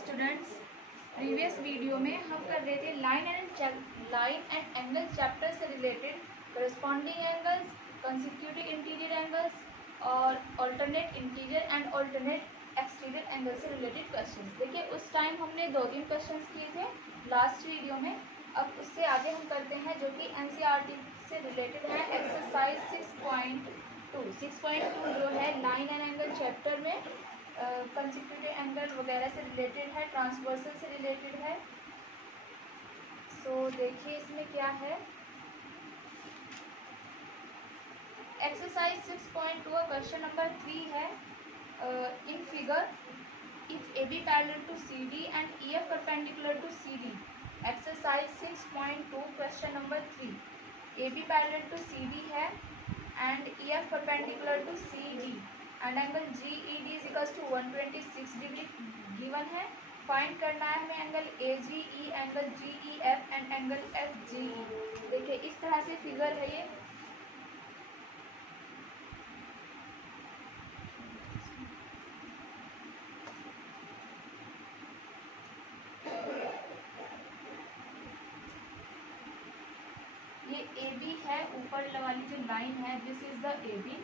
Students, previous video में हम कर रहे थे लाइन एंड एंगल चैप्टर से related corresponding angles, consecutive interior angles और alternate interior and alternate exterior angle से रिलेटेड क्वेश्चंस। देखिए उस टाइम हमने 2-3 क्वेश्चंस किए थे लास्ट वीडियो में। अब उससे आगे हम करते हैं जो कि एनसीईआरटी से रिलेटेड है। एक्सरसाइज 6.2 जो है लाइन एंड एंगल चैप्टर में कंसेक्यूटिव एंगल वगैरह से रिलेटेड है, ट्रांसवर्सल से रिलेटेड है। सो देखिए इसमें क्या है। एक्सरसाइज 6.2 क्वेश्चन नंबर 3 है। In figure if A B parallel to C D and E F perpendicular to C D. Exercise 6.2 question number 3, A B parallel to C D है and E F perpendicular to C D and angle G E D is equals to 126 degree given है। Find करना है हमें angle A G E, angle G E F and angle F G E. देखिए इस तरह से figure है ये। ये ए बी है, ऊपर वाली जो लाइन है this is the A B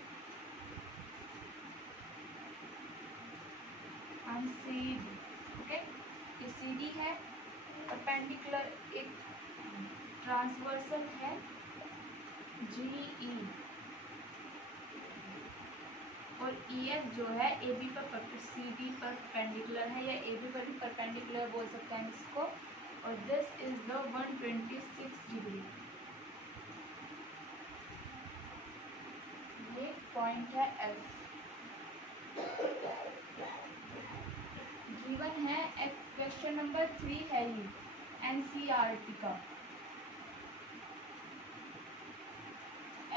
and C D. Okay, ये सी डी है, परपेंडिकुलर एक ट्रांसवर्सल है जी ई, और ई एफ जो है ए बी पर सी डी पर परपेंडिकुलर है, या ए बी पर भी परपेंडिकुलर बोल सकते हैं इसको। और दिस इज द 126 डिग्री। ये पॉइंट है एफ। गिवन है क्वेश्चन नंबर 3 है ये एनसीईआरटी का।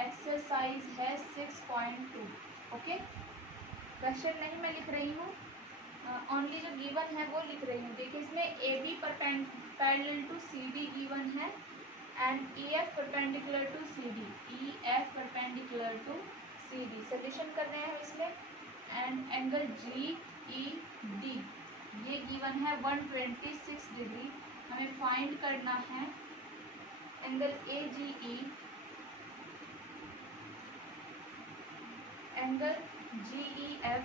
एक्सरसाइज है 6.2। ओके, क्वेश्चन नहीं मैं लिख रही हूँ, ओनली जो गिवन है वो लिख रही हूँ। देखिए इसमें A B parallel to C D given है and E F perpendicular to C D, E F perpendicular to C D solution कर रहे हैं इसमें। And angle G E D ये गिवन है 126 डिग्री। हमें फाइंड करना है angle A G E, angle G E F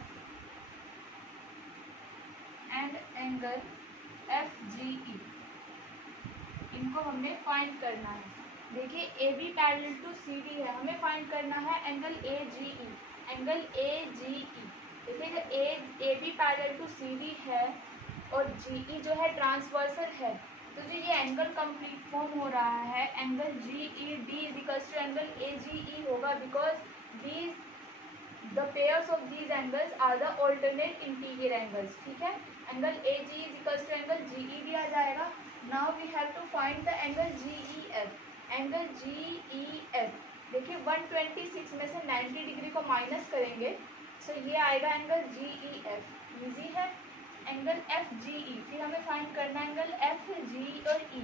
and angle F G E. इनको हमें फाइंड करना है। देखिए A B parallel to C D है, हमें फाइंड करना है angle A G E, angle A G E. देखिए जो A B parallel to C D है और जी ई जो है ट्रांसवर्सल है, तो जो ये एंगल कंप्लीट फॉर्म हो रहा है angle G E D is equals to angle A G E होगा, because these the pairs of these angles are the alternate interior angles. ठीक है, angle A G is equals to angle G E D आ जाएगा। Now we have to find the angle G E F, angle G E F. देखिए 126 में से 90 degree को minus करेंगे, सो ये आएगा angle G E F. Easy है। एंगल एफ जी ई, फिर हमें फाइंड करना है एंगल एफ जी और ई।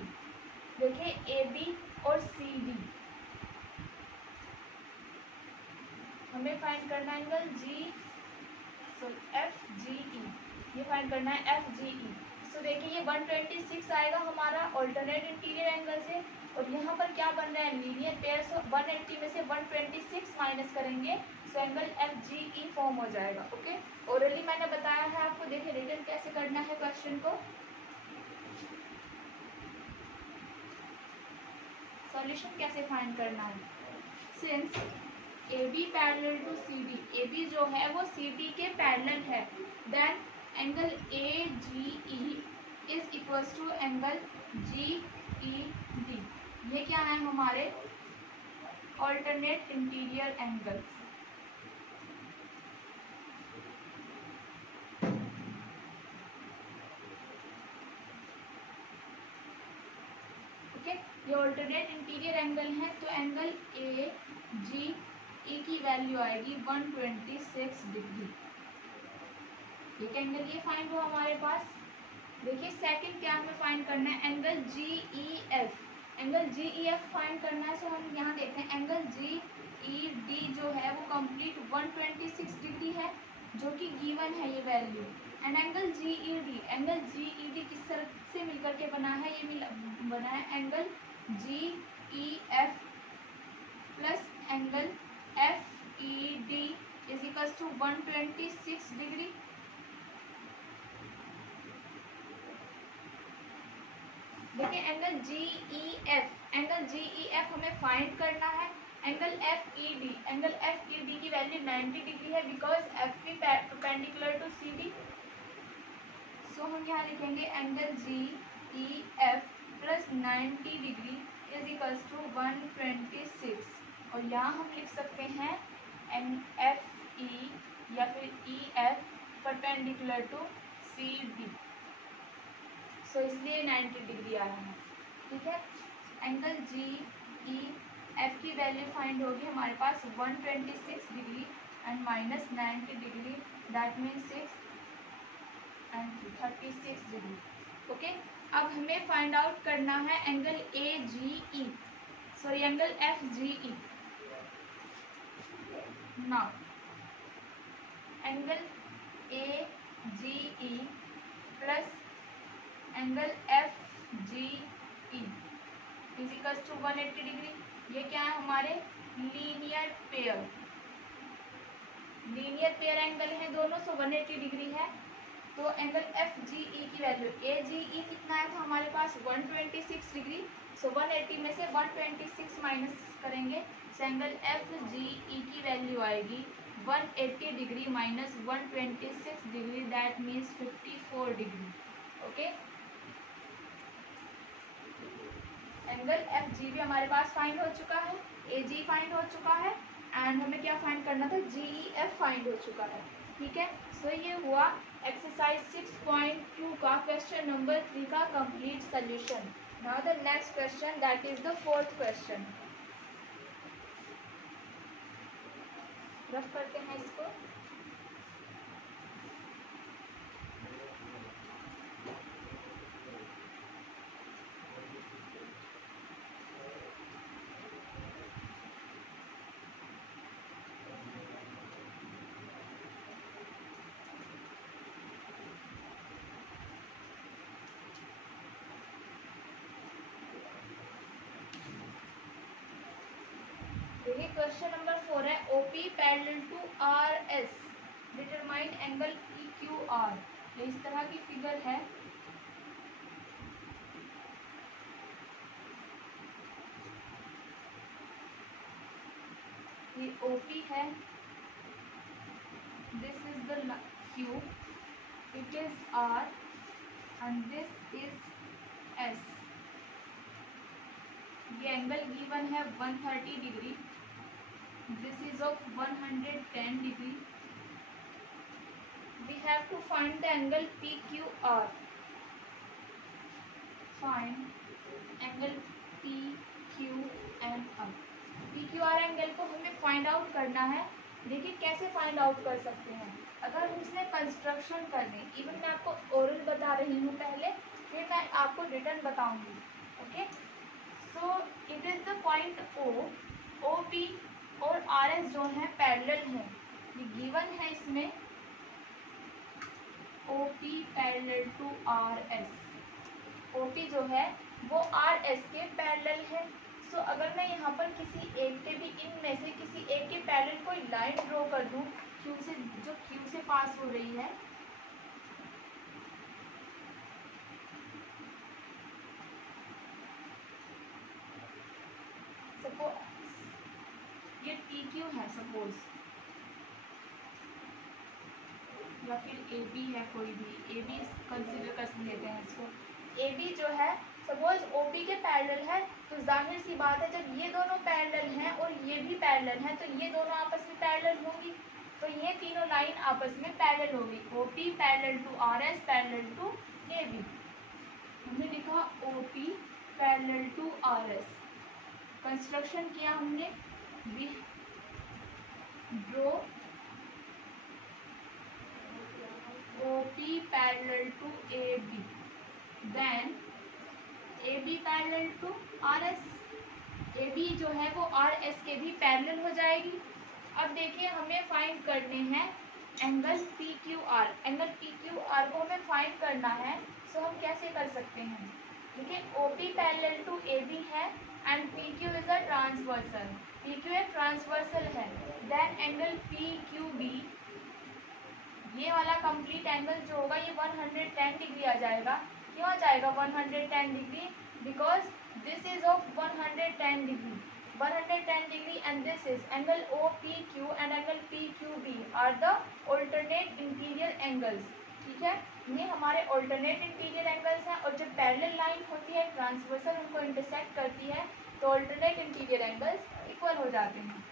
देखिए ए बी और सी डी, हमें फाइंड करना है एंगल जी एफ जी ई, ये फाइंड करना है एफ जी ई। सो देखिए ये 126 आएगा हमारा ऑल्टरनेट इंटीरियर एंगल से, और यहाँ पर क्या बन रहा है लीनियर पेयर। सो 180 में से 126 माइनस करेंगे, सो एंगल एफ जी ई फॉर्म हो जाएगा। ओके, ओरली मैंने बताया है आपको। देखिए रिटर्न कैसे करना है क्वेश्चन को, सॉल्यूशन कैसे फाइंड करना है। Since A B parallel to C D, A B जो है वो सी डी के पैरेलल है, then angle A G E is equals to angle G E D. ये क्या है हमारे ऑल्टरनेट इंटीरियर एंगल्स। ओके, ये ऑल्टरनेट इंटीरियर एंगल है, तो एंगल ए जी ई की वैल्यू आएगी 126 डिग्री। एक एंगल ये फाइंड हुआ हमारे पास। देखिए सेकंड क्या हमें फाइंड करना है angle G E F, angle G E F find करना है। सो हम यहाँ देखते हैं एंगल जी ई डी जो है वो कंप्लीट 126 डिग्री है, जो कि गिवन है ये value. And angle GED, angle GED किस तरह से मिलकर के बना है, ये बना है angle GEF plus angle FED is equals to 126 degree. देखिए एंगल GEF, एंगल GEF हमें फाइंड करना है। एंगल FED, एंगल FED की वैल्यू 90 डिग्री है because FP perpendicular to CD। So हम यहाँ लिखेंगे angle GEF plus 90 degree is equals to 126, और यहाँ हम लिख सकते हैं FE या फिर EF perpendicular to CD। So इसलिए 90 डिग्री आ रहा है, ठीक है। एंगल GEF की वैल्यू फाइंड होगी हमारे पास 126 degree and minus 90 degree, that means 6 and 36 degree. Okay, अब हमें फाइंड आउट करना है एंगल AGE, sorry angle FGE। Now angle AGE plus angle FGE is equals to 180 degree. ये क्या है, हमारे linear pair, linear pair angle है दोनों, सो 180 डिग्री है। तो एंगल FGE की वैल्यू, AGE कितना है था हमारे पास 126 डिग्री, सो 180 में से 126 माइनस करेंगे, सो एंगल FGE की वैल्यू आएगी 180 degree minus 126 degree, that means 54 degree. Okay, angle FG भी हमारे पास फाइंड हो चुका है, AG फाइंड हो चुका है, एंड हमें क्या फाइंड करना था, GEF फाइंड हो चुका है, ठीक है। सो ये हुआ एक्सरसाइज 6.2 का क्वेश्चन नंबर 3 का complete solution. Now the next question, that is the fourth question. Rough करते हैं इसको। देखिए क्वेश्चन नंबर 4 है, OP parallel to RS, determine angle PQR। ये इस तरह की फिगर है, ये OP है, this is the Q, it is R and this is S। ये एंगल गिवन है 130 degree, this is of 110 degree. We have to find the angle PQR. Find angle PQR. PQR angle को हमें find out करना है। देखिए कैसे find out कर सकते हैं, अगर हम इसमें कंस्ट्रक्शन कर दें, इवन मैं आपको ओरल बता रही हूँ पहले, फिर मैं आपको रिटर्न बताऊंगी। Okay, so it is the point O, OP और RS जो है पैरेलल है, ये गिवन है इसमें OP parallel to RS। OP जो है वो RS के पैरेलल है। सो अगर मैं यहाँ पर किसी एक के भी, इनमें से किसी एक के पैरेलल कोई लाइन ड्रॉ कर दूँ Q से, जो Q से पास हो रही है, सपोज ये TQ है सपोज, या फिर AB है, कोई भी AB कंसिडर कर लेते हैं इसको। AB जो है सपोज OP के पैरेलल है, तो जाहिर सी बात है जब ये दोनों पैरेलल हैं और ये भी पैरेलल हैं, तो ये दोनों आपस में पैरेलल होंगी, तो ये तीनों लाइन आपस में पैरेलल होगी। OP parallel to RS parallel to AB। हमने लिखा OP parallel to RS, construction किया हमने, we draw OP parallel to AB, then AB parallel to RS। AB जो है वो RS के भी पैरेलल हो जाएगी। अब देखिए हमें फाइंड करने हैं angle P Q are, angle P Q R को हमें फाइंड करना है। सो हम कैसे कर सकते हैं, देखिए O P parallel to A B है and P Q is a transversal, P Q एक ट्रांसवर्सल है। Then angle P Q B, ये वाला कंप्लीट एंगल जो होगा ये 110 डिग्री आ जाएगा। क्यों आ जाएगा 110 degree, because this is of 110 degree, 110 degree and this is angle O P Q and angle P Q B are the alternate interior angles. ठीक है, ये हमारे ऑल्टरनेट इंटीरियर एंगल्स हैं, और जब पैरेलल लाइन होती है ट्रांसवर्सल उनको इंटरसेक्ट करती है तो ऑल्टरनेट इंटीरियर एंगल्स इक्वल हो जाते हैं।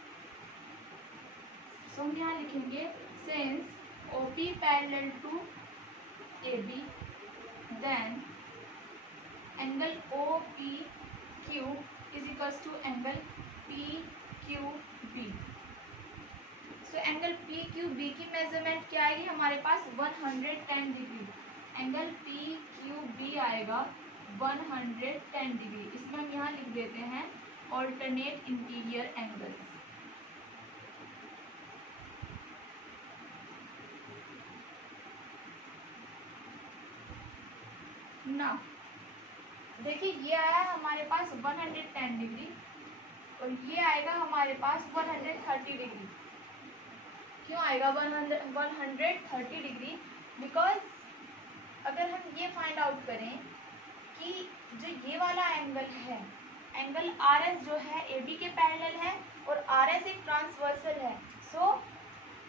सो हम यहाँ लिखेंगे since OP parallel to AB, then angle OPQ is equals to angle PQB. So angle PQB की मेजरमेंट क्या आएगी हमारे पास 110 डिग्री, एंगल PQB आएगा 110 डिग्री। इसमें हम यहाँ लिख देते हैं ऑल्टरनेट इंटीरियर एंगल्स। ना देखिए ये आया हमारे पास 110 डिग्री और ये आएगा हमारे पास 130 डिग्री। क्यों आएगा 130 डिग्री, बिकॉज अगर हम ये फाइंड आउट करें कि जो ये वाला एंगल है, एंगल आर एस जो है ए बी के पैरेलल है और आर एस एक ट्रांसवर्सल है। सो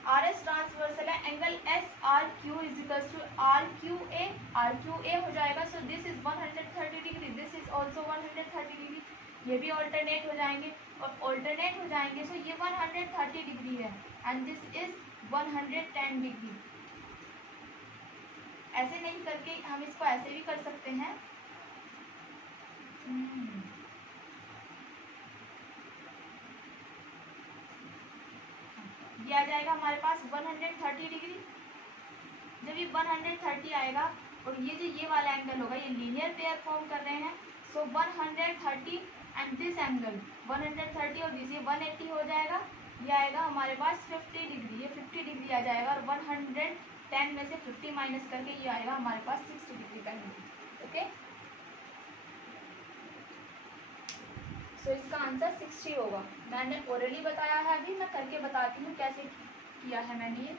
आर एस ट्रांसवर्सल है, angle S R Q is equals to R Q A हो जाएगा। So this is 130 degree, this is also 130 degree, ये भी ऑल्टरनेट हो जाएंगे और ऑल्टरनेट हो जाएंगे। सो ये 130 डिग्री है एंड दिस इज 110 डिग्री। ऐसे नहीं करके हम इसको ऐसे भी कर सकते हैं। ये आ जाएगा हमारे पास 130 डिग्री। जब ये 130 आएगा और ये वाला एंगल होगा, ये लीनियर पेयर फॉर्म कर रहे हैं। सो 130 एंड दिस एंगल 130 और दिस 180 हो जाएगा। ये आएगा हमारे पास 50 डिग्री, ये 50 डिग्री आ जाएगा और 110 में से 50 माइनस करके ये आएगा हमारे पास 60 डिग्री का एंगल। ओके, सो इसका आंसर 60 होगा। मैंने ओरली बताया है, अभी मैं करके बताती हूँ कैसे किया है मैंने ये।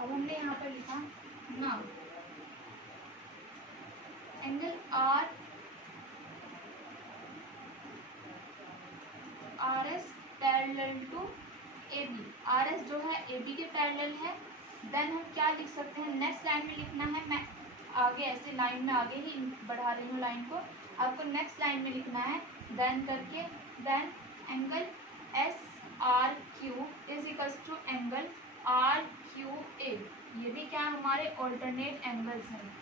अब हमने यहाँ पर लिखा ना angle R S parallel to A B, R S जो है ए बी के पैरेलल है। देन हम क्या लिख सकते हैं, नेक्स्ट लाइन में लिखना है। मैं आगे ऐसे लाइन में आगे ही बढ़ा रही हूँ लाइन को, आपको नेक्स्ट लाइन में लिखना है देन करके। Then angle S R Q is equals to angle R Q A, ये भी क्या हमारे ऑल्टरनेट एंगल्स हैं।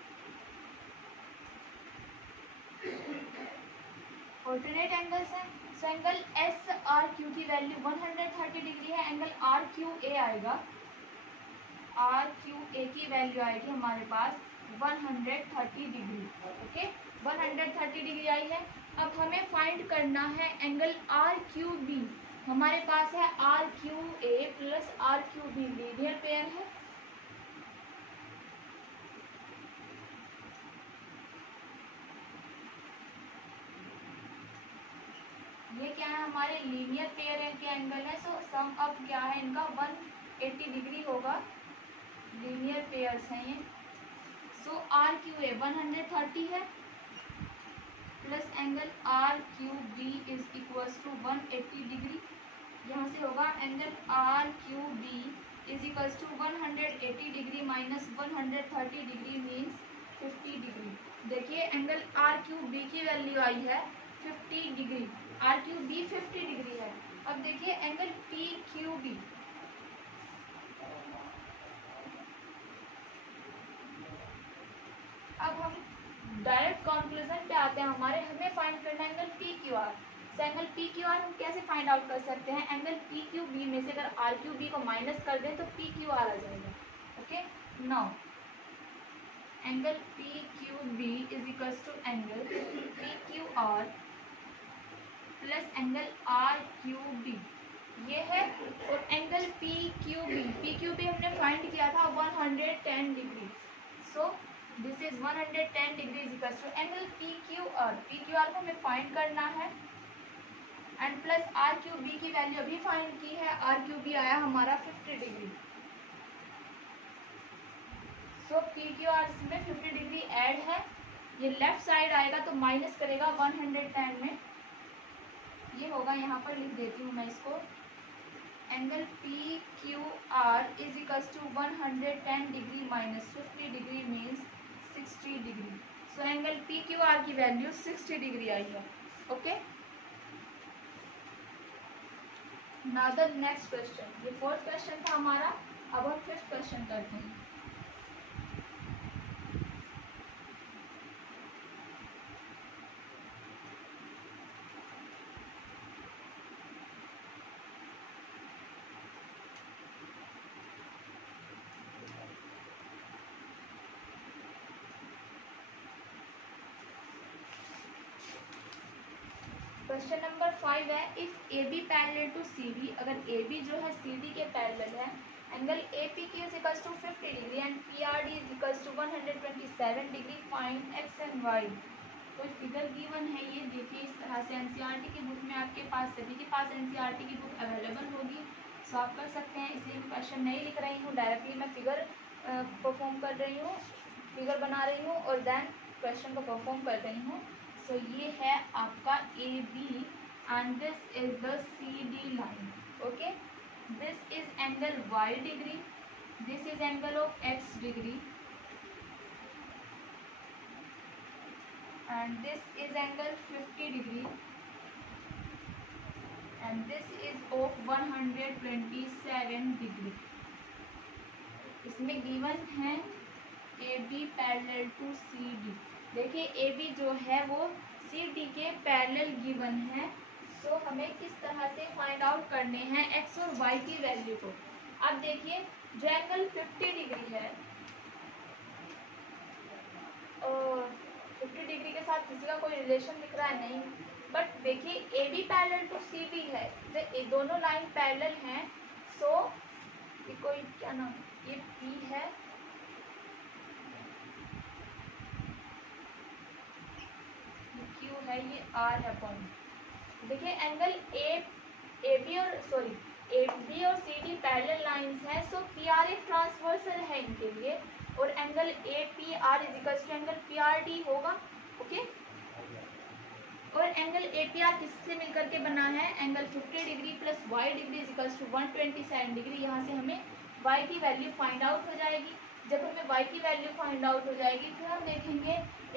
ऑल्टरनेट एंगल्स हैं। So angle S R Q की वैल्यू 130 डिग्री है, एंगल आर क्यू ए आएगा, आर क्यू ए की वैल्यू आएगी हमारे पास 130 डिग्री। ओके, 130 डिग्री आई है। अब हमें फाइंड करना है एंगल आर क्यू बी। हमारे पास है R Q A plus R Q B, linear pair है। ये क्या है हमारे लीनियर पेयर के एंगल है। सो सम अप क्या है इनका 180 डिग्री होगा, लीनियर पेयर्स हैं ये। सो आर क्यू ए 130 है plus angle R Q B is equals to 180 degree. यहाँ से होगा angle R Q B is equals to 180 degree minus 130 degree means 50 degree. देखिए एंगल आर क्यू बी की value आई है 50 degree, R Q B 50 degree है। अब देखिए एंगल पी क्यू बी, अब हम डायरेक्ट कंक्लूजन पे आते हैं। हमें फाइंड करना है एंगल पी क्यू आर। तो एंगल पी क्यू आर हम कैसे फाइंड आउट कर सकते हैं, एंगल पी क्यू बी में से अगर आर क्यू बी को माइनस कर दें तो पी क्यू आर आ जाएगा। Okay, now angle P Q B is equals to angle P Q R plus angle R Q B, ये है। और एंगल पी क्यू बी हमने फाइंड किया था 110 degree, so this is 110 degree is equals to angle P Q R को हमें find करना है and plus R Q B की वैल्यू अभी फाइंड की है, आर क्यू बी आया हमारा 50 degree. So P Q are में 50 डिग्री ऐड है, ये लेफ्ट साइड आएगा तो माइनस करेगा 110 में, ये होगा, यहाँ पर लिख देती हूँ मैं इसको, angle P Q R is equals to 110 degree minus 50 degree means 60 degree. So angle P Q R की वैल्यू 60 डिग्री आई है। Okay, now the next question, ये फोर्थ क्वेश्चन था हमारा, अब हम फिफ्थ क्वेश्चन करते हैं। क्वेश्चन नंबर 5 है, if A B parallel to C D, अगर ए बी जो है सी डी के पैरेलल है, angle A P Q is equals to 50 degree and P R D is equals to 127 degree, find X and Y. कोई figure given है, ये देखिए इस तरह से, एनसीईआरटी की बुक में आपके पास, सभी के पास एनसीईआरटी की बुक अवेलेबल होगी, सो आप कर सकते हैं। इसलिए मैं क्वेश्चन नहीं लिख रही हूँ, डायरेक्टली मैं फिगर परफॉर्म कर रही हूँ, फिगर बना रही हूँ और देन क्वेश्चन को परफॉर्म कर रही हूँ। सो ये है आपका A B and this is the C D line. Okay, this is angle Y degree, this is angle of X degree and this is angle 50 degree and this is of 127 degree। इसमें given है A B parallel to C D. देखिए A B जो है वो C D के parallel given है, so हमें किस तरह से फाइंड आउट करने हैं एक्स और वाई की वैल्यू को। अब देखिए जो एंगल 50 डिग्री है, 50 डिग्री के साथ किसी का कोई रिलेशन दिख रहा है नहीं, बट देखिए A B parallel to C D है, ये दोनों लाइन पैरेलल हैं, सो ये कोई क्या नाम, ये पी है, ये क्यू है, ये आर है पॉइंट। देखिए एंगल ए बी और सी डी पैरेलल लाइंस है, सो पी आर एक ट्रांसवर्सल है इनके लिए, और angle A P R is equals to angle P R D होगा। ओके, और एंगल ए पी आर किससे मिलकर के बना है, angle 50 degree plus Y degree is equals to 127 degree. यहाँ से हमें वाई की वैल्यू फाइंड आउट हो जाएगी। जब हमें वाई की वैल्यू फाइंड आउट हो जाएगी फिर हम देखेंगे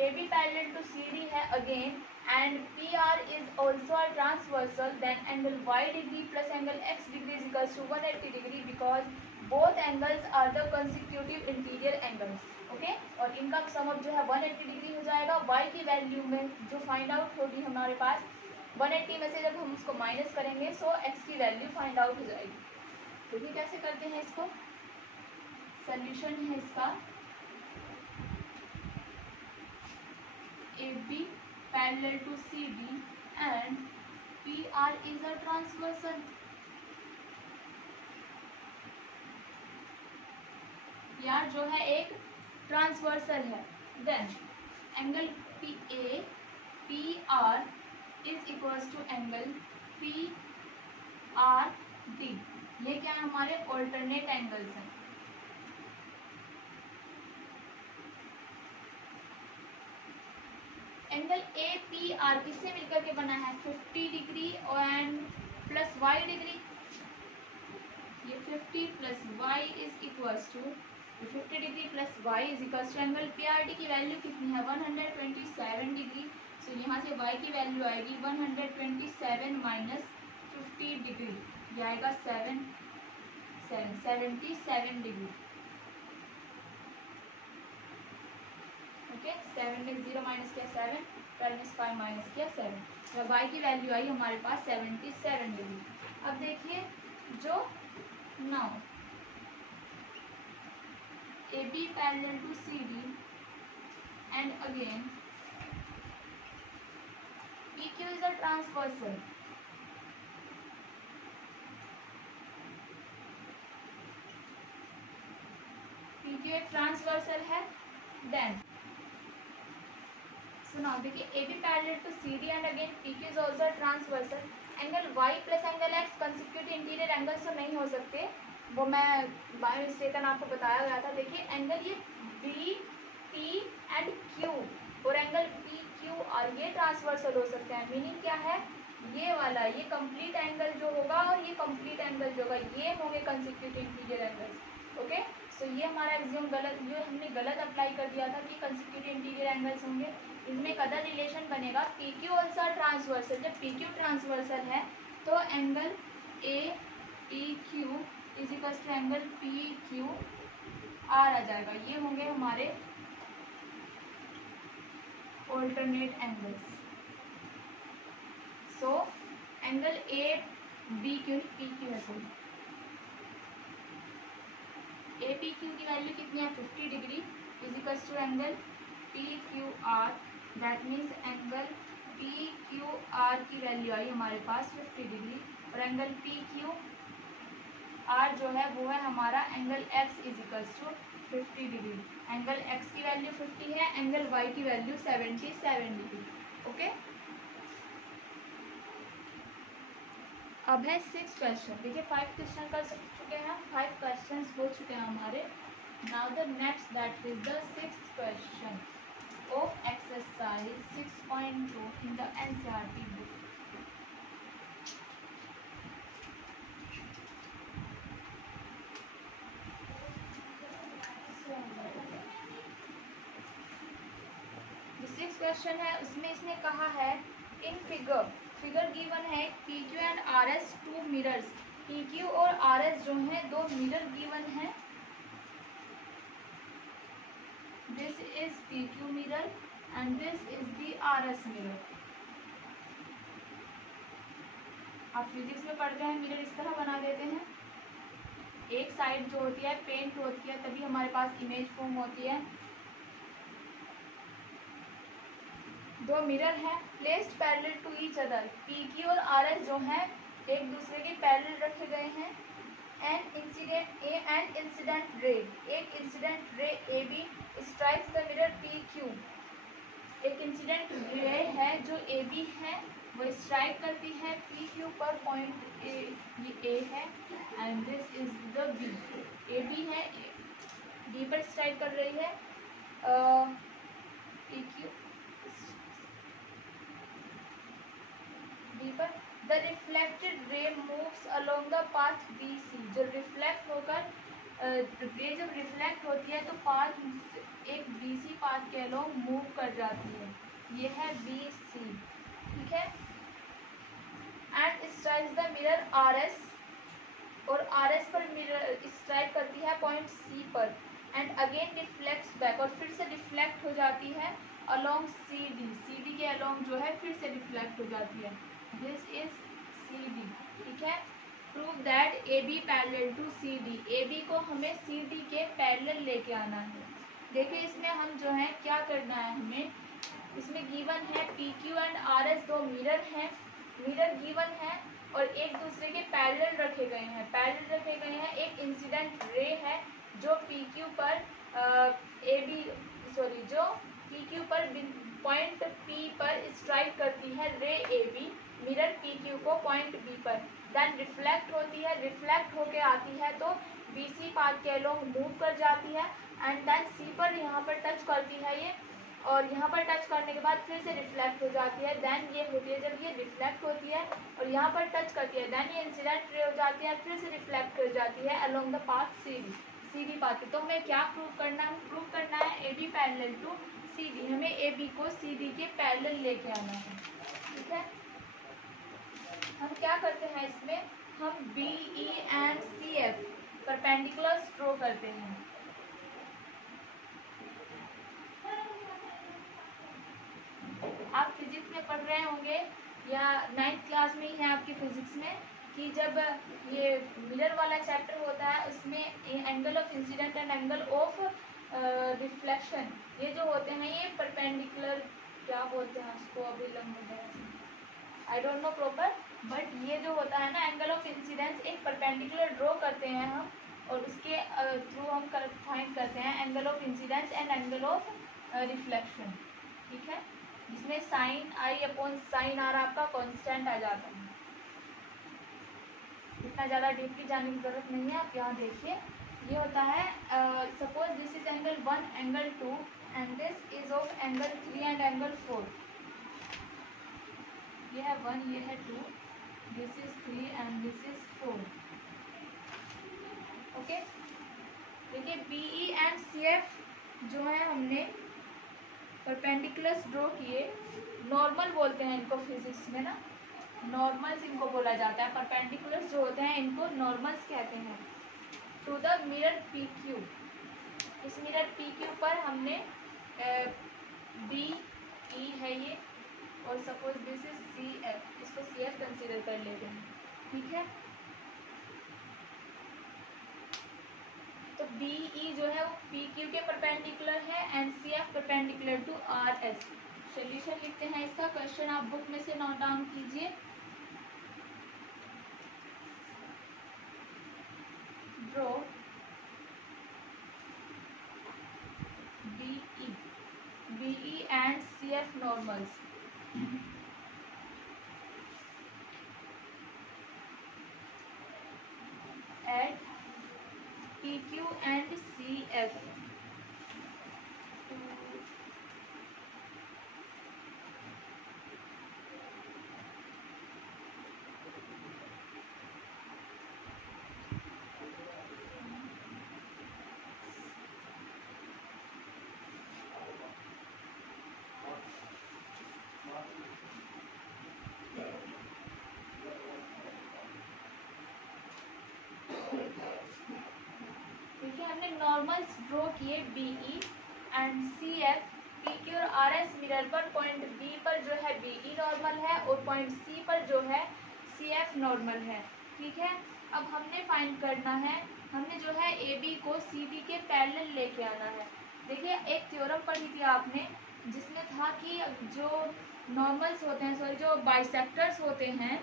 A B parallel to C D है again and P R is also a transversal, then angle Y degree plus angle X degree is equals to 180 degree because both angles are the consecutive interior angles. Okay, और इनका sum up जो है 180 degree हो जाएगा। Y की value में जो find out होगी हमारे पास 180 में से जब हम उसको माइनस करेंगे सो एक्स की वैल्यू फाइंड आउट हो जाएगी। तो ये कैसे करते हैं इसको, सोल्यूशन है इसका, A B parallel to C D and P R is a transversal. यार जो है एक ट्रांसवर्सल है, then angle P A P R is equals to angle P R D, ये क्या है हमारे ऑल्टरनेट एंगल्स हैं। एंगल ए पी आर किससे मिलकर के बना है, 50 degree and plus Y degree, ये 50 plus Y is equals to 50 degree plus Y is equals to angle P R D की वैल्यू कितनी है 127 डिग्री। सो यहाँ से वाई की वैल्यू आएगी 127 माइनस 50 डिग्री, ये आएगा 77 डिग्री। ओके, 7 में 0 माइनस किया 7, 12 में 5 माइनस किया 7, तो वाई की वैल्यू आई हमारे पास 77 डिग्री। अब देखिए जो now A B parallel to C D and again PQ is a transversal. PQ एक ट्रांसवर्सल है. देन सुनाओ, देखिए AB parallel to CD and again PQ is also transversal. Angle Y plus angle X consecutive interior angles तो नहीं हो सकते, वो मैं बाय मिस्टेकन आपको बताया गया था. देखिए एंगल ये B P एंड Q और एंगल PQR ये ट्रांसवर्सल हो सकते हैं. मीनिंग क्या है, ये वाला ये कंप्लीट एंगल जो होगा और ये कंप्लीट एंगल जो होगा ये होंगे कंसेक्यूटिव इंटीरियर एंगल्स. ओके, सो ये हमारा एग्ज्यूम गलत, ये हमने गलत अप्लाई कर दिया था कि कंसेक्यूटिव इंटीरियर एंगल्स होंगे. इसमें एक अदर रिलेशन बनेगा, PQ ऑल्सो ट्रांसवर्सल. जब PQ ट्रांसवर्सल है तो angle APQ is equals to angle PQR आ जाएगा. ये होंगे हमारे alternate angles. So angle ABQ PQ है, सॉरी APQ की वैल्यू कितनी है 50 degree is equals to angle PQR. That means angle PQR की वैल्यू आई हमारे पास 50 डिग्री और एंगल PQR जो है वो है हमारा angle X is equals to 50 degree. Angle X की वैल्यू 50 है, एंगल Y की वैल्यू 77 डिग्री. ओके, अब है 6 क्वेश्चन. देखिए 5 क्वेश्चन कर चुके हैं, 5 क्वेश्चन हो चुके हैं हमारे. Now the next that is the 6th question of exercise 6.2 in the NCERT book. जो 6th क्वेश्चन है उसमें इसने कहा है इन फिगर गिवन है PQ and RS two mirrors. PQ और RS जो हैं दो मिरर गिवन हैं. This is PQ mirror and this is the RS mirror. आप फिजिक्स में पढ़ते हैं मिरर इस तरह बना देते हैं. एक साइड जो होती है पेंट होती है तभी हमारे पास इमेज फॉर्म होती है. दो मिरर हैं placed parallel to each other. PQ और RS जो हैं एक दूसरे के पैरेलल रखे गए हैं. एन इंसिडेंट रे, एक incident ray AB strikes the mirror PQ. एक इंसिडेंट रे है जो AB है वो स्ट्राइक करती है PQ पर. पॉइंट ये A है and this is the B. AB है B पर स्ट्राइक कर रही है PQ B पर. द रिफ्लेक्टेड रे moves along the path BC. जो रिफ्लेक्ट होकर रे जब रिफ्लेक्ट होती है तो पाथ एक BC पाथ के अलोंग मूव कर जाती है. ये है BC, ठीक है. And strikes the mirror RS और RS पर मिरर स्ट्राइक करती है पॉइंट C पर एंड अगेन रिफ्लेक्ट्स बैक और फिर से रिफ्लेक्ट हो जाती है अलोंग CD के अलोंग जो है फिर से रिफ्लेक्ट हो जाती है. दिस इज CD, ठीक है. Prove that AB parallel to CD. AB को हमें CD के पैरेलल लेके आना है. देखिए इसमें हम जो है क्या करना है, हमें इसमें गिवन है PQ एंड RS दो मिरर हैं. मिरर गिवन है और एक दूसरे के पैरेलल रखे गए हैं. एक इंसिडेंट रे है जो PQ पर जो PQ पर पॉइंट P पर स्ट्राइक करती है रे AB मिरर PQ को पॉइंट B पर. देन रिफ्लेक्ट होती है, रिफ्लेक्ट होके आती है तो BC पाथ के अलोंग मूव कर जाती है एंड देन C पर यहाँ पर टच करती है ये और यहाँ पर टच करने के बाद फिर से रिफ्लेक्ट हो जाती है. देन ये होती है जब ये रिफ्लेक्ट होती है और यहाँ पर टच करती है देन ये इंसिडेंट रे हो जाती है फिर से रिफ्लेक्ट हो जाती है along the path CD path. तो हमें क्या प्रूव करना है, प्रूव करना है AB पैरेलल टू CD. हमें AB को CD के पैरेलल लेके आना है, ठीक है. हम क्या करते हैं इसमें, हम BE and CF perpendiculars draw करते हैं. आप फिजिक्स में पढ़ रहे होंगे या 9th क्लास में ही है आपकी फिजिक्स में कि जब ये मिरर वाला चैप्टर होता है उसमें angle of incident and angle of reflection, ये जो होते हैं ये परपेंडिकुलर, क्या बोलते हैं उसको, अभी लंबे I don't know proper, but ये जो होता है ना एंगल ऑफ इंसिडेंस, एक परपेंडिकुलर ड्रॉ करते हैं हम और उसके थ्रू हम फाइंड करते हैं angle of incidence and angle of reflection, ठीक है, जिसमें sine I upon sine R आपका कांस्टेंट आ जाता है। इतना ज़्यादा डीपली जाने की जरूरत नहीं है, आप यहाँ देखिए ये होता है, suppose this is angle 1 angle 2 and this is of angle 3 and angle 4, ये है 1, ये है 2, this is 3 and this is 4, okay. देखिए बीई एंड सीएफ जो है हमने परपेंडिकुलर्स ड्रॉ किए, नॉर्मल बोलते हैं इनको फिजिक्स में ना, नॉर्मल्स इनको बोला जाता है, परपेंडिकुलर्स जो होते हैं इनको नॉर्मल्स कहते हैं, to the mirror P Q, इस मिरर पी क्यू पर हमने बी ई है ये, और suppose this is C F, इसको सी एफ कंसिडर कर लेते हैं, ठीक है। तो बी ई जो है वो पी क्यू के परपेंडिकुलर है and C F perpendicular to R S. Solution लिखते हैं इसका, क्वेश्चन आप बुक में से नोट डाउन कीजिए। Draw BE and C F normals at PQ and CF देखिए हमने नॉर्मल्स ड्रॉ किए बीई एंड सीएफ, पीक्यू और आरएस मिरर पर पॉइंट बी पर जो है बीई नॉर्मल है और पॉइंट सी पर जो है सीएफ नॉर्मल है, ठीक है। अब हमने फाइंड करना है, हमने जो है ए बी को सी बी के पैरेलल लेके आना है। देखिए एक थ्योरम पढ़ी थी आपने जिसमें था कि जो नॉर्मल्स होते हैं, सॉरी जो बाइसेक्टर्स होते हैं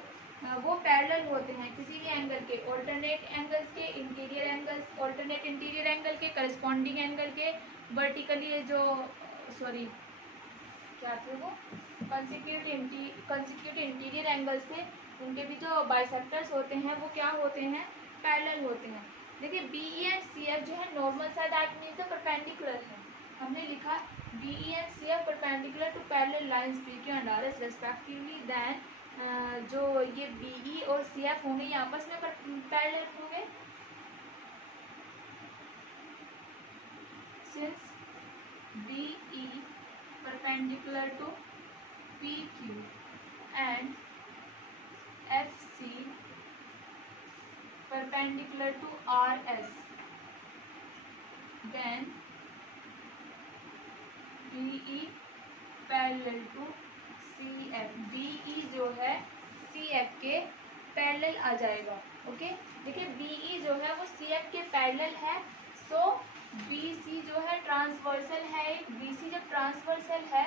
वो पैरेलल होते हैं किसी भी एंगल के, ऑल्टरनेट एंगल्स के, interior angles, alternate interior angle के, करस्पॉन्डिंग एंगल के, वर्टिकली जो सॉरी क्या थे वो कंसिक्यूटिव इंटीरियर एंगल्स थे, उनके भी जो बाइसेक्टर्स होते हैं वो क्या होते हैं, पैरेलल होते हैं। देखिए बीई एंड सीएफ जो है normal side, that means the perpendicular है, हमने लिखा BE and CF perpendicular to parallel lines PQ and RS respectively, then जो ये बीई और सीएफ होंगे ये आपस में पैरेलल होंगे, since BE perpendicular to PQ and FC perpendicular to RS, then BE parallel to CF, BE जो है CF के पैरेलल आ जाएगा, ओके। देखिए BE जो है वो CF के पैरेलल है, सो BC जो है ट्रांसवर्सल है, BC जब ट्रांसवर्सल है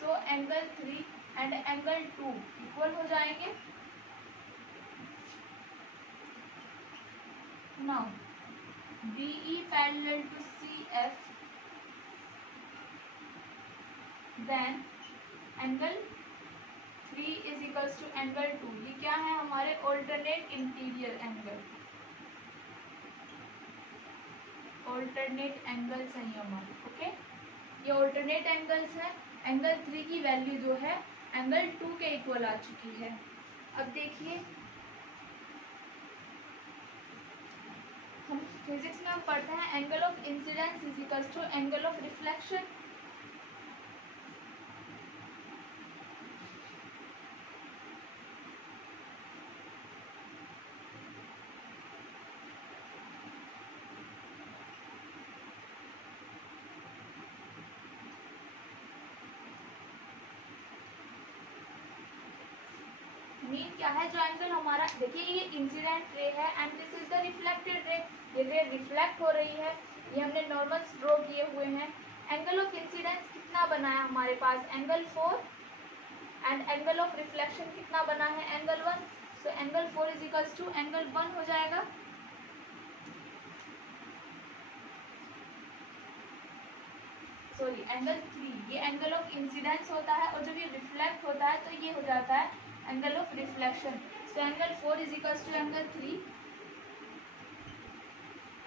so angle 3 and angle 2 equal हो जाएंगे। Now BE parallel to CF, then angle 3 is equals to angle 2, ये क्या है हमारे alternate interior angle, alternate angles हैं ये हमारे, ओके। ये ऑल्टरनेट एंगल्स हैं, एंगल 3 की वैल्यू जो है एंगल 2 के इक्वल आ चुकी है। अब देखिए हम फिजिक्स में हम पढ़ते हैं angle of incidence is equals to angle of reflection, mean क्या है, जो एंगल हमारा, देखिए ये इंसिडेंट रे है and this is the reflected रे, ये रे रिफ्लेक्ट हो रही है, ये हमने नॉर्मल्स ड्रॉ किए हुए हैं। एंगल ऑफ इंसिडेंस कितना बना है हमारे पास, angle 4, and angle of reflection कितना बना है, angle 1। So angle 4 is equals to angle 1 हो जाएगा। सॉरी एंगल 3, ये एंगल ऑफ इंसिडेंस होता है, और जब ये रिफ्लेक्ट होता है तो ये हो जाता है angle of reflection. So angle 4 is equals to angle 3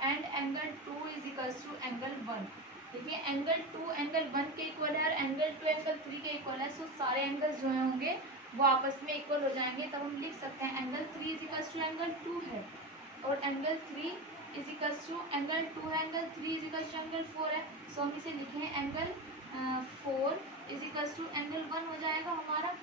and angle 2 is equals to angle 1। देखिए एंगल 2 एंगल 1 के इक्वल है और एंगल 2 एंगल 3 के इक्वल है। सो सारे एंगल्स जो होंगे वो आपस में इक्वल हो जाएंगे, तब हम लिख सकते हैं angle 3 is equals to angle 2 है, और angle 3 is equals to angle 2 है, angle 3 is equals to angle 4 है। सो हम इसे लिखें angle 4 is equals to angle 1 हो जाएगा हमारा।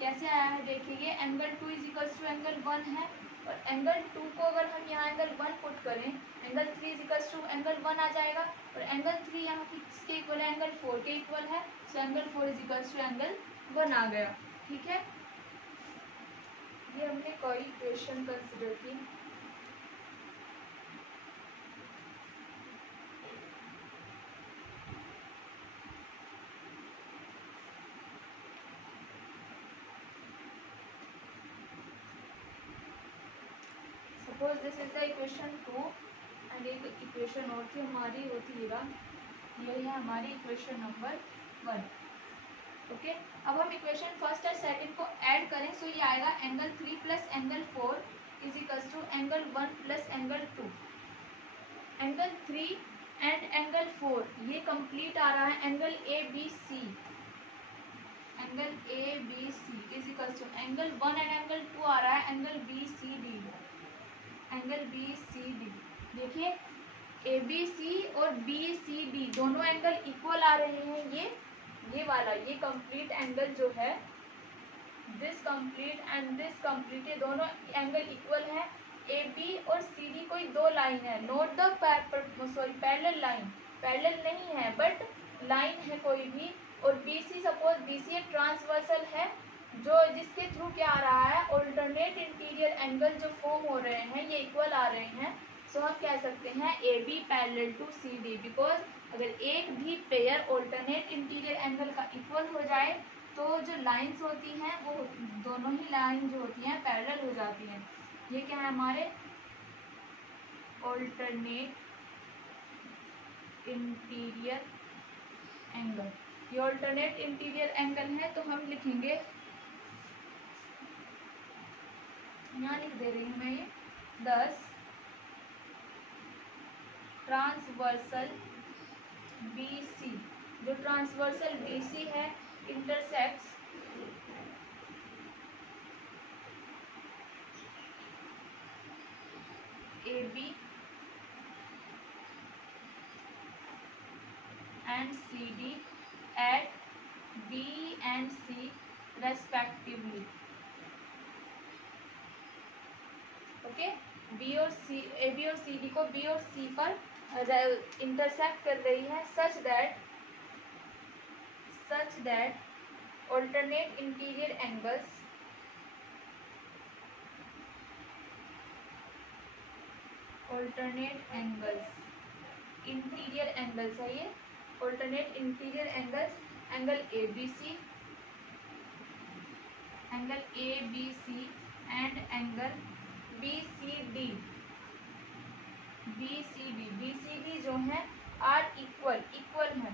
कैसे आया है देखिए, angle 2 is equals to angle 1 है, और एंगल 2 को अगर हम यहाँ एंगल 1 पुट करें, angle 3 is equals to angle 1 आ जाएगा, और एंगल 3 यहाँ किसके इक्वल है, एंगल 4 के इक्वल है। So angle 4 is equals to angle 1 आ गया। ठीक है, ये हमने कोई इक्वेशन कंसिडर की। Suppose this is the equation 2, and एक इक्वेशन और थी हमारी, वो थी ये है हमारी इक्वेशन नंबर 1। ओके, अब हम इक्वेशन फर्स्ट और सेकंड को ऐड करें। सो ये आएगा angle 3 plus angle 4 is equals to angle 1 plus angle 2। Angle 3 and angle 4 ये कंप्लीट आ रहा है angle A B C. Angle A B C is equals to angle 1 and angle 2 आ रहा है angle B C D. Angle B C D, देखिए A B C और B C D दोनों एंगल इक्वल आ रहे हैं। ये वाला ये कंप्लीट एंगल जो है, this complete and this complete, ये दोनों एंगल इक्वल है। ए बी और सी डी कोई दो लाइन है, note the parallel line, parallel नहीं है बट लाइन है कोई भी। और B C, suppose B C एक ट्रांसवर्सल है, जो जिसके थ्रू क्या आ रहा है, ऑल्टरनेट इंटीरियर एंगल जो फॉर्म हो रहे हैं ये इक्वल आ रहे हैं। सो हम कह सकते हैं A B parallel to C D, because अगर एक भी पेयर ऑल्टरनेट इंटीरियर एंगल का इक्वल हो जाए तो जो लाइंस होती हैं वो दोनों ही लाइन जो होती हैं पैरेलल हो जाती हैं। ये क्या है हमारे ऑल्टरनेट इंटीरियर एंगल, ये ऑल्टरनेट इंटीरियर एंगल है। तो हम लिखेंगे, यहाँ लिख दे रही हूँ मैं ये, 10 ट्रांसवर्सल BC, जो ट्रांसवर्सल BC है intersects AB and CD at B and C respectively। Okay, B और सी, ए बी और सी डी को बी और सी पर इंटरसेक्ट कर रही है, such that alternate interior angles interior angles है ये, alternate interior angles, angle A B C and angle B C D जो है आर इक्वल है।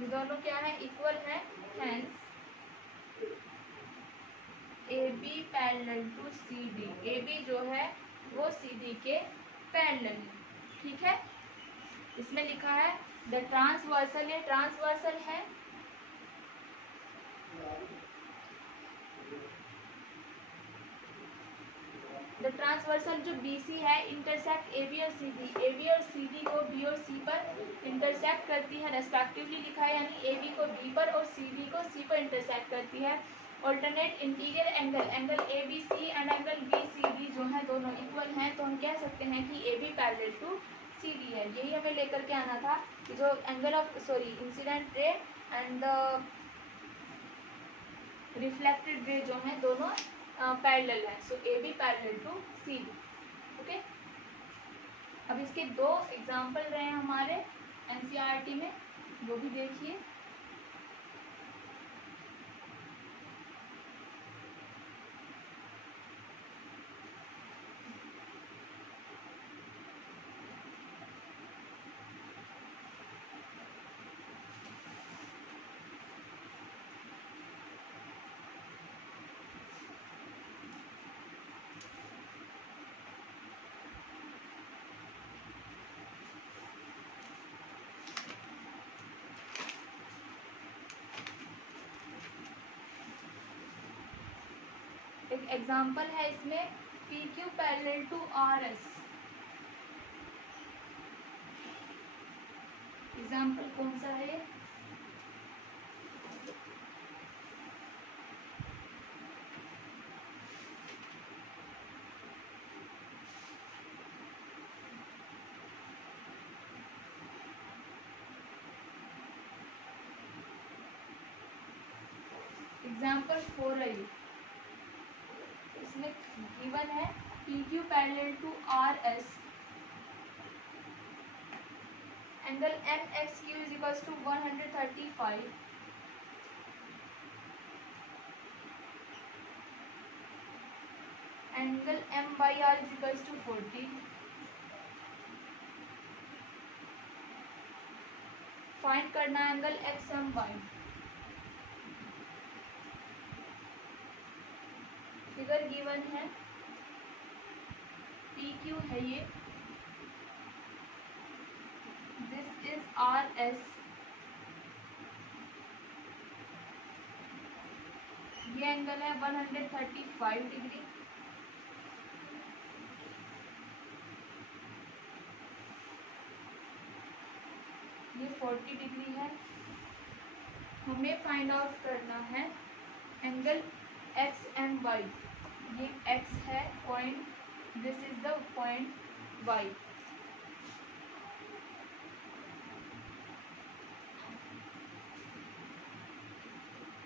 ये दोनों क्या है, इक्वल है। Hence A B parallel to C D, A B जो है वो सी डी के पैरेलल। ठीक है, इसमें लिखा है द ट्रांसवर्सल, ये ट्रांसवर्सल है, द ट्रांसवर्सल जो BC है इंटरसेक्ट AB और CD, AB और CD को B और C पर इंटरसेक्ट करती है रेस्पेक्टिवली लिखा है, यानी AB को B पर और CD को C पर इंटरसेक्ट करती है। Alternate interior angle ABC and angle BCD जो है दोनों इक्वल हैं, तो हम कह सकते हैं कि AB पैरेलल टू CD है। यही हमें लेकर के आना था कि जो angle of incident ray and the reflected ray जो है दोनों पैरेलल है, so A B parallel to C D. Okay, अब इसके दो एग्जाम्पल रहे हैं हमारे एनसीईआरटी में, वो भी देखिए। एक एग्जाम्पल है इसमें P Q parallel to R S. Example कौन सा है? एग्जाम्पल 4 है ये। इसमें गिवन है P Q parallel to R S, angle M X Q is equals to 135, angle M by R is equals to 40। Find करना angle X M Y. Figure given है, P Q है ये, this is R S, ये angle है 135 degree, ये 40 degree है। हमें find out करना है एंगल एक्स एंड वाई। ये एक्स है point, this is the point Y.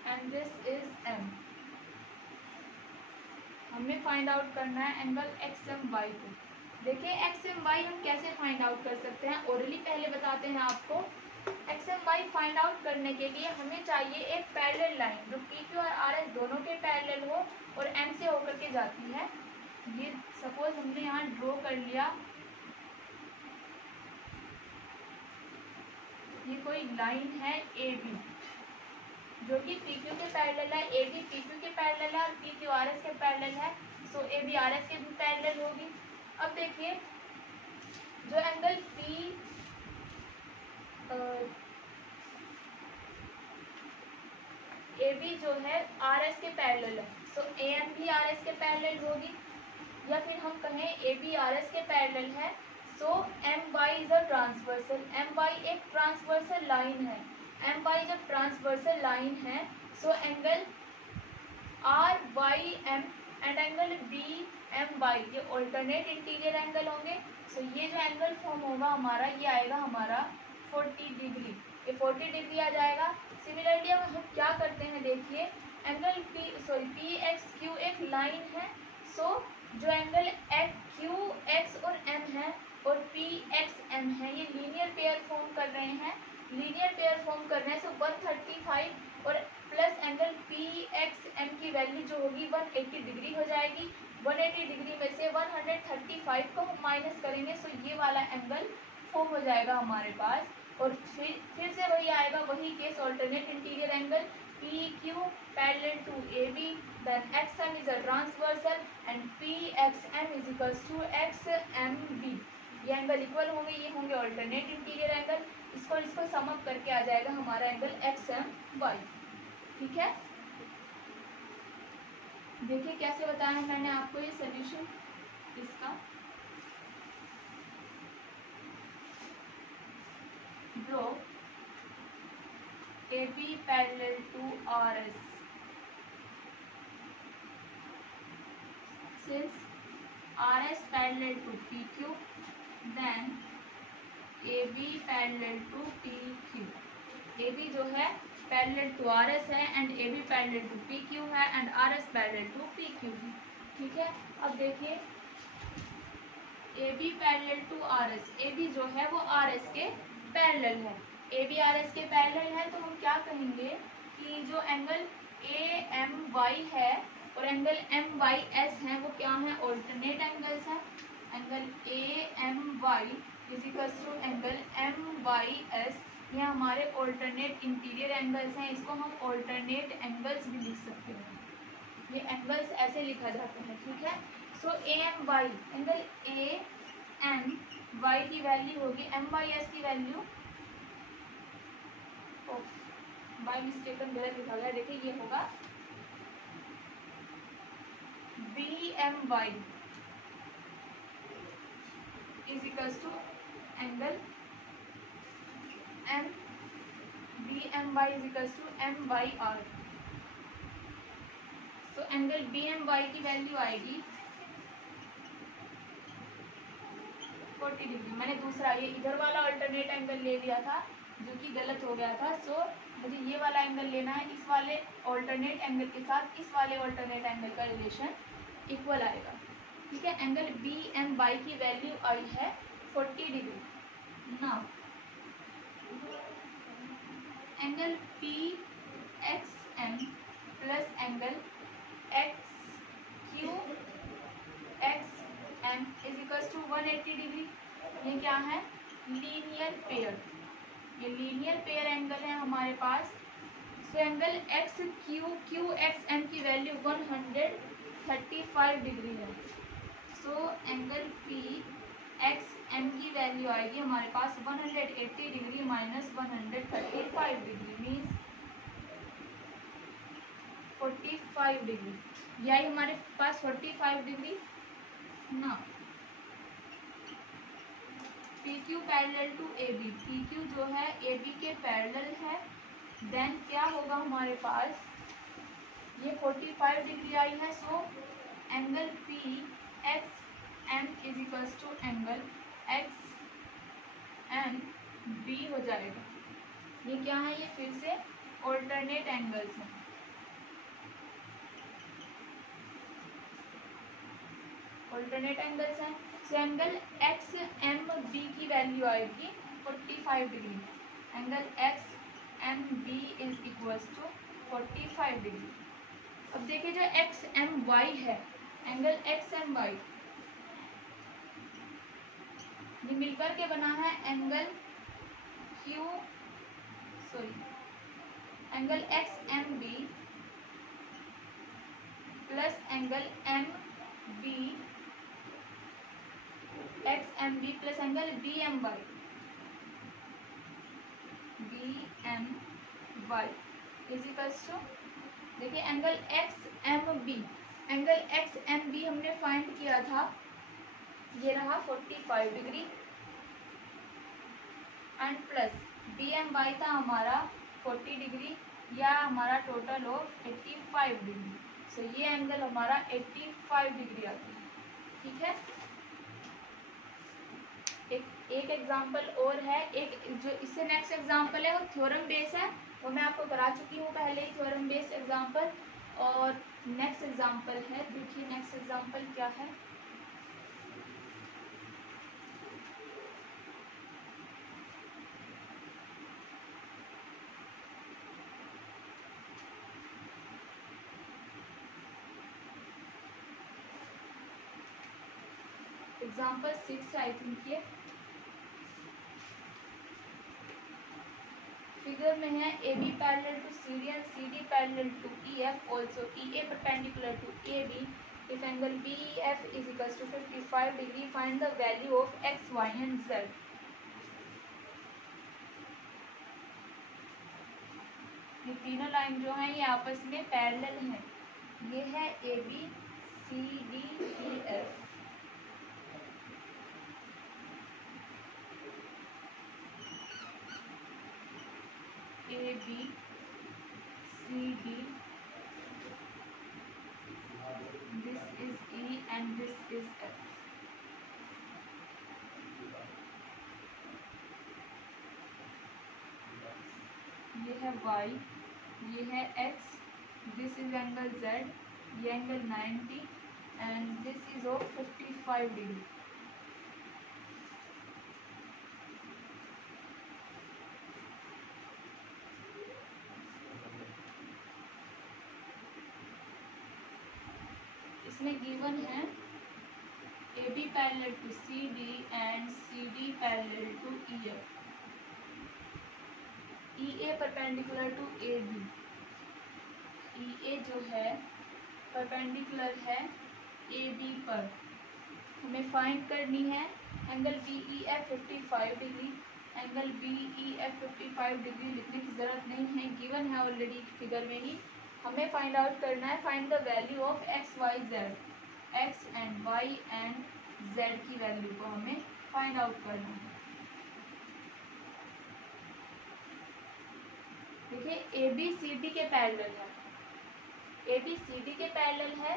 And this is M. हमें फाइंड आउट करना है एंगल एक्स एम वाई को। देखिए एक्स एम वाई हम कैसे फाइंड आउट कर सकते हैं, ओरली पहले बताते हैं आपको। X M Y find out करने के लिए हमें चाहिए एक पैरेलल लाइन जो पी क्यू और आर एस दोनों के पैरेलल हो और एम से होकर के जाती है। ये सपोज हमने यहाँ ड्रॉ कर लिया, ये कोई लाइन है ए बी जो कि पी क्यू के पैरेलल है, ए बी पी क्यू के पैरेलल है और पी क्यू आर एस के पैरेलल है, so A B R S के भी पैरेलल होगी। अब देखिए जो एंगल पी ए बी जो है आर एस के पैरेलल है, सो ए एम भी आर एस के पैरेलल होगी, या फिर हम कहें ए बी आर एस के पैरेलल है, so M Y is a transversal. M Y एक ट्रांसवर्सल लाइन है, एम वाई जब ट्रांसवर्सल लाइन है, so angle R Y M and angle B M Y ये ऑल्टरनेट इंटीरियर एंगल होंगे। So ये जो एंगल फॉर्म होगा हमारा, ये आएगा हमारा 40 डिग्री, ये 40 डिग्री आ जाएगा। सिमिलरली अब हम क्या करते हैं, देखिए एंगल पी एक्स क्यू एक लाइन है, सो जो एंगल क्यू एक्स और एम है और पी एक्स एम है, ये लीनियर पेयर फॉर्म कर रहे हैं, लीनियर पेयर फॉर्म कर रहे हैं। सो 135 और plus angle P X M की वैल्यू जो होगी 180 डिग्री हो जाएगी। 180 डिग्री में से 135 को हम माइनस करेंगे, सो ये वाला एंगल फॉर्म हो जाएगा हमारे पास। और फिर से वही आएगा, वही case, alternate interior angle P Q parallel to A B, then X M is a transversal and P X M is equals to X M B. ये एंगल इक्वल होंगे, ये होंगे ऑल्टरनेट इंटीरियर एंगल। इसको sum up करके आ जाएगा हमारा angle X M Y. ठीक है, देखिए कैसे बताया मैंने आपको ये सोल्यूशन इसका। Draw AB parallel to RS. Since RS parallel to PQ, then AB parallel to PQ. A B जो है पैरेलल टू आर एस है and A B parallel to P Q है and R S parallel to P Q है। ठीक है, अब देखिए A B parallel to R S, A B जो है वो आर एस के पैरेलल है, ए बी आर एस के पैरेलल है, तो हम क्या कहेंगे कि जो एंगल ए एम वाई है और एंगल एम वाई एस है वो क्या है, ऑल्टरनेट एंगल्स है। Angle A M Y is equals to angle M Y S, ये हमारे ऑल्टरनेट इंटीरियर एंगल्स हैं, इसको हम ऑल्टरनेट एंगल्स भी लिख सकते हैं, ये एंगल्स ऐसे लिखा जाता है। ठीक है, so A M Y, angle A M Y की वैल्यू होगी एम वाई एस की वैल्यू, बाय मिस्टेकन गलत लिखा गया, देखिए ये होगा B M Y is equals to angle M B M Y is equals to M Y R. तो एंगल बी एम वाई की वैल्यू आएगी 40 डिग्री। मैंने दूसरा ये इधर वाला अल्टरनेट एंगल ले लिया था जो कि गलत हो गया था, सो मुझे ये वाला एंगल लेना है, इस वाले ऑल्टरनेट एंगल के साथ इस वाले ऑल्टरनेट एंगल का रिलेशन इक्वल आएगा। ठीक है, एंगल बी एम वाई की वैल्यू आई है 40 degree. Now angle P X M plus angle X Q X M is equals to 180 degree. ये क्या है, लीनियर पेयर, ये लीनियर पेयर एंगल है हमारे पास। So angle X Q X M की वैल्यू 135 डिग्री है। So angle P X M की वैल्यू आएगी हमारे पास 180 degree minus 135 degree means 45 degree, यही हमारे पास 45 डिग्री ना। P Q parallel to A B, P Q जो है ए बी के पैरेलल है, देन क्या होगा हमारे पास, ये 45 डिग्री आई है, so angle P X M is equals to angle X M B हो जाएगा। ये क्या है, ये फिर से ऑल्टरनेट एंगल्स हैं। ऑल्टरनेट एंगल्स हैं, so angle X M B की वैल्यू आएगी 45 degree. Angle X M B is equals to 45 degree. अब देखिए जो एक्स एम वाई है, एंगल एक्स एम वाई ये मिलकर के बना है angle Q angle X M B plus angle M B X M B plus angle B M Y is equals to, देखिए angle X M B, angle X M B हमने find किया था, ये रहा 45 degree and plus B M Y था हमारा 40 degree, या हमारा टोटल ऑफ 85 डिग्री। सो ये एंगल हमारा 85 डिग्री आता है। ठीक है, एक एग्जाम्पल और है, एक जो इससे नेक्स्ट एग्जाम्पल है वो थ्योरम बेस है, वो मैं आपको करा चुकी हूँ पहले ही थ्योरम बेस एग्जाम्पल। और नेक्स्ट एग्जाम्पल है, देखिए नेक्स्ट एग्जाम्पल क्या है, एग्जाम्पल 6 आई थिंक ये फिगर में है, A B parallel to C D and C D parallel to E F, also E A perpendicular to A B, if angle B F is equals to 55 degree, find the value of X Y and Z. ये तीनों line जो है ये आपस में parallel हैं, ये है A B C D E F, A B C D, this is E and this is F. ये है y, ये है x, this is angle z, ये angle 90 and this is of 55 degree. इसमें गिवन है AB parallel to CD and CD parallel to EF, EA perpendicular to AB, EA जो है perpendicular है AB पर। हमें फाइंड करनी है angle BEF 55 degree. Angle BEF 55 degree लिखने की ज़रूरत नहीं है, गिवन है ऑलरेडी फिगर में ही। हमें फाइंड आउट करना है, find the value of x y z, x and y and z की वैल्यू को हमें फाइंड आउट करना है। देखिए ABCD के पैरेलल है, ABCD के पैरेलल है,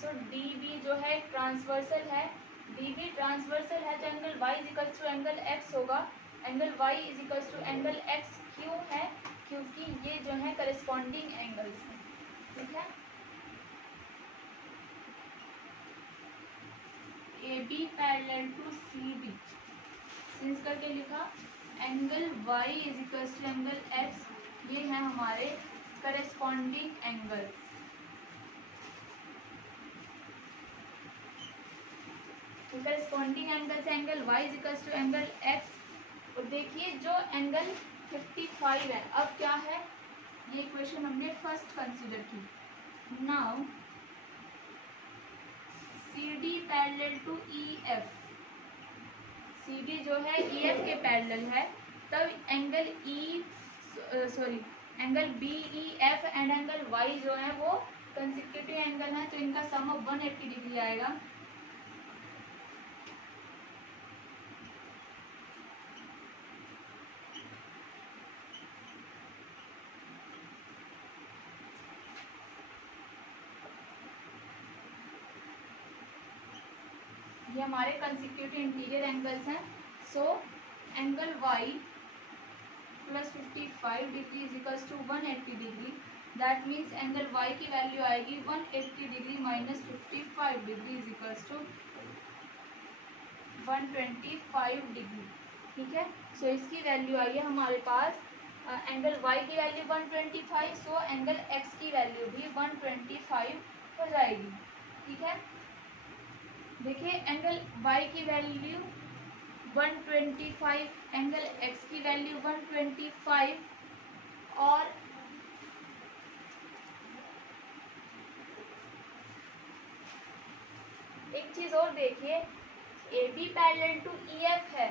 सो DB जो है ट्रांसवर्सल है, DB ट्रांसवर्सल है तो angle y is equal to angle x होगा। Angle y is equal to angle x क्यों है? क्योंकि ये जो है करस्पॉन्डिंग एंगल्स हैं, ठीक है। AB parallel to CD since करके लिखा, angle y is equal to angle x, ये है हमारे करस्पॉन्डिंग एंगल्स। करस्पॉन्डिंग एंगल से angle y is equal to angle x। और देखिए जो एंगल 55 है, अब क्या है, ये इक्वेशन हमने फर्स्ट कंसीडर की। Now CD parallel to EF, CD जो है EF के पैरेलल है, तब angle angle BEF and angle Y जो है वो कंसेक्यूटिव एंगल है, तो इनका सम ऑफ 180 डिग्री आएगा। ये हमारे कंसेक्यूटिव इंटीरियर एंगल्स हैं। So angle y plus 55 degree is equal to 180 degree, that means angle y की वैल्यू आएगी 180 degree minus 55 degree is equal to 125 degree, ठीक है। सो इसकी वैल्यू आई है हमारे पास, एंगल y की वैल्यू 125, सो एंगल x की वैल्यू भी 125 हो जाएगी, ठीक है। देखिए एंगल y की वैल्यू 125, एंगल x की वैल्यू 125, और एक चीज और देखिए, AB पैरेलल टू EF है,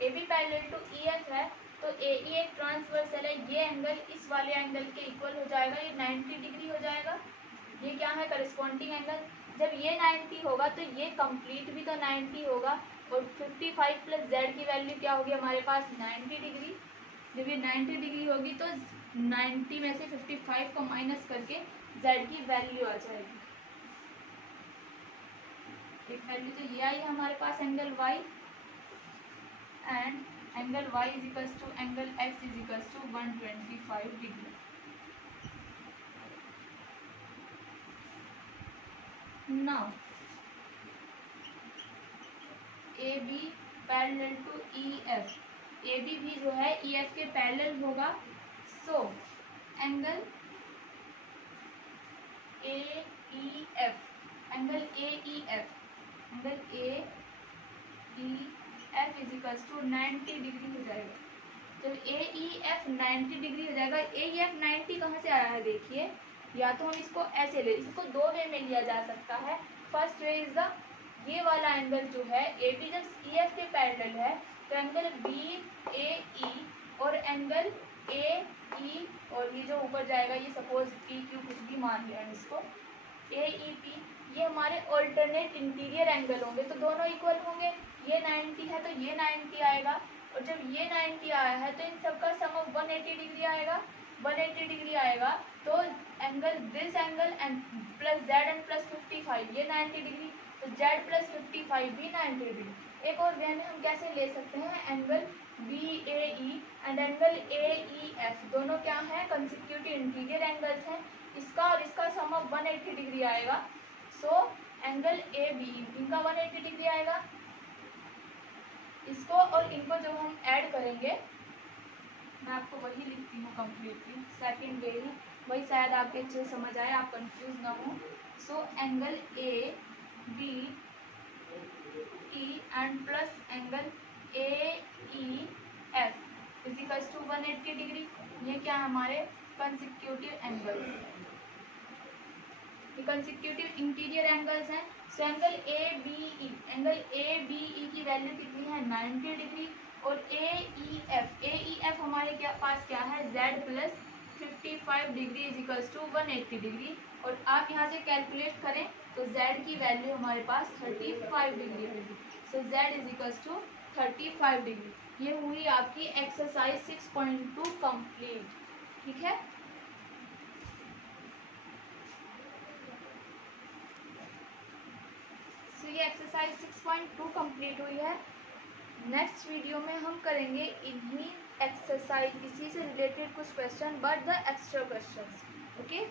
AB पैरेलल टू EF है, तो AE एक ट्रांसवर्सल है, ये एंगल इस वाले एंगल के इक्वल हो जाएगा, ये 90 डिग्री हो जाएगा। ये क्या है, करस्पॉन्डिंग एंगल। जब ये 90 होगा तो ये कंप्लीट भी तो 90 होगा, और 55 प्लस z की वैल्यू क्या होगी हमारे पास, 90 डिग्री। जब ये 90 डिग्री होगी तो 90 में से 55 को माइनस करके z की वैल्यू आ जाएगी। एक वैल्यू तो ये आई हमारे पास angle y, and angle y is equal to angle x is equal to 125 degree. Now AB parallel to EF, AB भी जो है EF के पैरेलल होगा, so angle AEF, angle AEF is equal to 90 degree हो जाएगा। जब AEF 90 degree हो जाएगा, AEF 90 कहाँ से आया है, देखिए, या तो हम इसको ऐसे ले, इसको दो वे में लिया जा सकता है। फर्स्ट वे इज द, ये वाला एंगल जो है AB जब EF के पैरेलल है तो एंगल BAE और एंगल AE, और ये जो ऊपर जाएगा ये सपोज PQ कुछ भी मान लिया इसको, AEP, ये हमारे ऑल्टरनेट इंटीरियर एंगल होंगे, तो दोनों इक्वल होंगे। ये 90 है तो ये 90 आएगा, और जब ये 90 आया है तो इन सबका सम ऑफ 180 डिग्री आएगा। 180 डिग्री आएगा तो angle this angle and plus z and plus 55, ये 90 डिग्री, तो तो जेड प्लस 55 भी 90 डिग्री। एक और वे में हम कैसे ले सकते हैं, angle B A E and angle A E F दोनों क्या हैं, कंसेक्यूटिव इंटीरियर एंगल्स हैं। इसका और इसका सम ऑफ 180 डिग्री आएगा। सो एंगल ए बी इनका 180 डिग्री आएगा। इसको और इनको जब हम ऐड करेंगे, मैं आपको वही लिखती हूँ कम्प्लीटली, सेकेंड वे ही वही शायद आपके अच्छे से समझ आए, आप कंफ्यूज ना हो। So angle A B E and plus angle A E F equals to 180 degree. ये क्या है, हमारे कंसेक्यूटिव एंगल्स, ये कंसेक्यूटिव इंटीरियर एंगल्स हैं। So angle A B E, angle A B E की वैल्यू कितनी है, 90 डिग्री। और ए ई एफ हमारे क्या पास क्या है, Z plus 55 degree equals to 180 degree. और आप यहाँ से कैलकुलेट करें तो जेड की वैल्यू हमारे पास 35 डिग्री होगी। सो जेड इजिकल्स टू 35 डिग्री। ये हुई आपकी एक्सरसाइज 6.2 कंप्लीट। ठीक है, तो ये एक्सरसाइज 6.2 कंप्लीट हुई है। नेक्स्ट वीडियो में हम करेंगे इन्हीं एक्सरसाइज, इसी से रिलेटेड कुछ question but the extra questions. Okay.